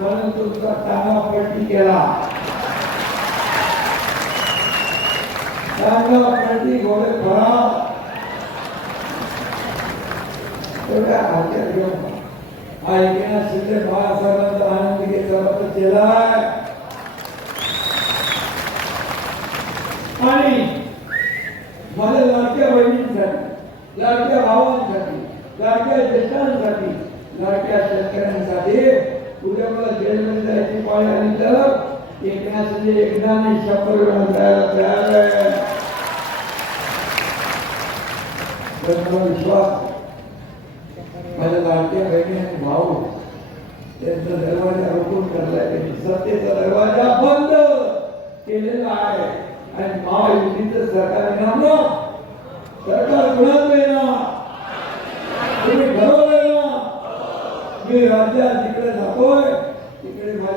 म्हणून तुमचा चांगला पट्टी केला चांगला पट्टी घोडे भरा तेवढ्या हातात घेऊन ऐकण्या शिंदे बाळासाहेबांचा आनंद घेतला केलाय आणि माझ्या लाडक्या बहिणींसाठी लाडक्या भावांसाठी लाडक्या ज्येष्ठांसाठी लाडक्या शेतकऱ्यांसाठी उद्या मला जेलमध्ये जायची पाळी आली तर एकनाथाचे एकनाने शंभर वेळा जायला तयार आहे. मला विश्वास. माझ्या लाडक्या बहिणी आणि भाऊ त्यांचा दरवाजा रोखून ठरलाय त्यांनी सत्तेचा दरवाजा बंद केलेला आहे. आणि महायुतीचं सरकार सरकार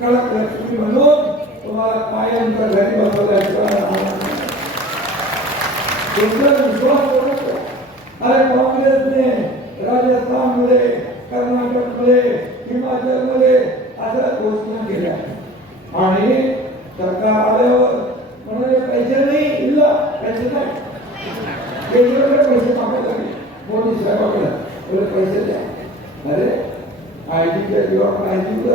कडक लक्ष्मी म्हणून तुम्हाला कायमचा घरी बसवलाय विश्वास बसवतो अरे काँग्रेसने राजस्थानमध्ये कर्नाटकमध्ये हिमाचलमध्ये अशा घोषणा केल्या. आणि सरकार आल्यावर म्हणाले पैसे नाही इल्ला पैसे नाही. केंद्राकडे पैसे मागायला मोदी साहेबाकडे. पैसे द्या. अरे आयजीच्या जीवा आयजीचं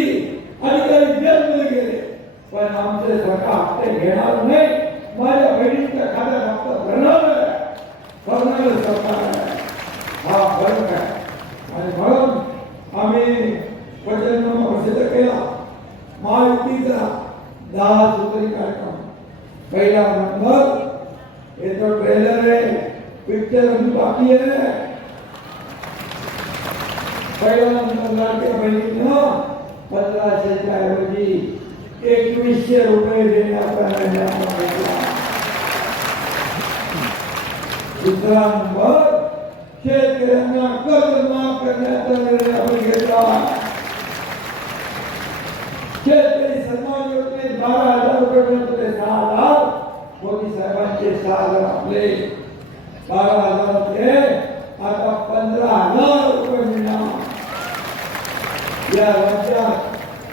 पण आमचे सरकार हप्ते घेणार नाही. माझ्या बहिणीच्या खात्यात हप्ता भरणार भरणार भरणारं सरकार हा फरक आहे. आणि म्हणून आम्ही वचननामा प्रसिद्ध केला. महायुतीचा दहा सूत्री कार्यक्रम. पहिला नंबर. हे तो ट्रेलर आहे. पिक्चर अजून बाकी आहे. पहिला नंबर लाडक्या बहिणीनं पंधराशेच्या ऐवजी एकवीसशे रुपये देण्याचा निर्णय आपण घेतला दुसरा नंबर शेतकऱ्यांना कर्ज माफ करण्याचा निर्णय आपण घेतला शेतकरी सन्मान योजनेत बारा हजार रुपये मिळत होते सहा हजार मोदी साहेबांचे सहा हजार आपले बारा हजार होते आता पंधरा हजार रुपये मिळणार या राज्यात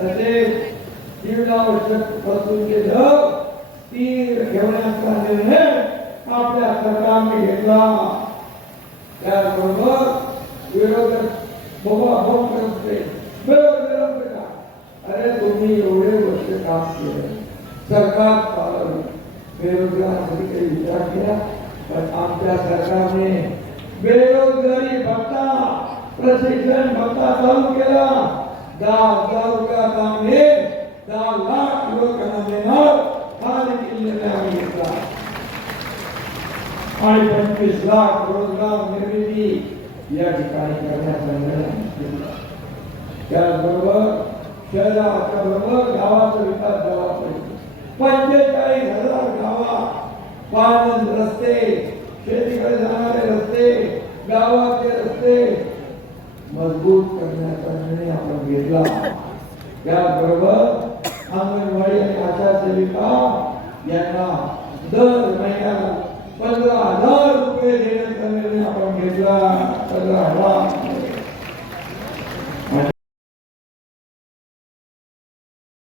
तसेच जीवनावश्यक वस्तूंचे दर स्थिर ठेवण्याचा निर्णय आपल्या सरकारने घेतला त्याचबरोबर विरोधक बोबा बोम करत होते बेरोजगार होते का? अरे तुम्ही एवढे वर्ष काम केलं सरकार चालवलं बेरोजगारासाठी काही विचार केला पण आमच्या सरकारने बेरोजगारी भत्ता प्रशिक्षण भत्ता चालू केला दहा हजार रुपयाचा आम्ही दहा लाख युवकांना देणार हा देखील निर्णय आम्ही घेतला आणि पंचवीस लाख रोजगार निर्मिती या ठिकाणी करण्याचा निर्णय घेतला त्याचबरोबर शहराच्या बरोबर गावाचा विकास झाला पाहिजे पंचेचाळीस हजार गावात पाणंद रस्ते शेतीकडे जाणारे रस्ते गावाचे रस्ते मजबूत करण्याचा निर्णय आपण घेतला. त्याचबरोबर अंगणवाडी आणि आशा सेविका यांना दर महिन्याला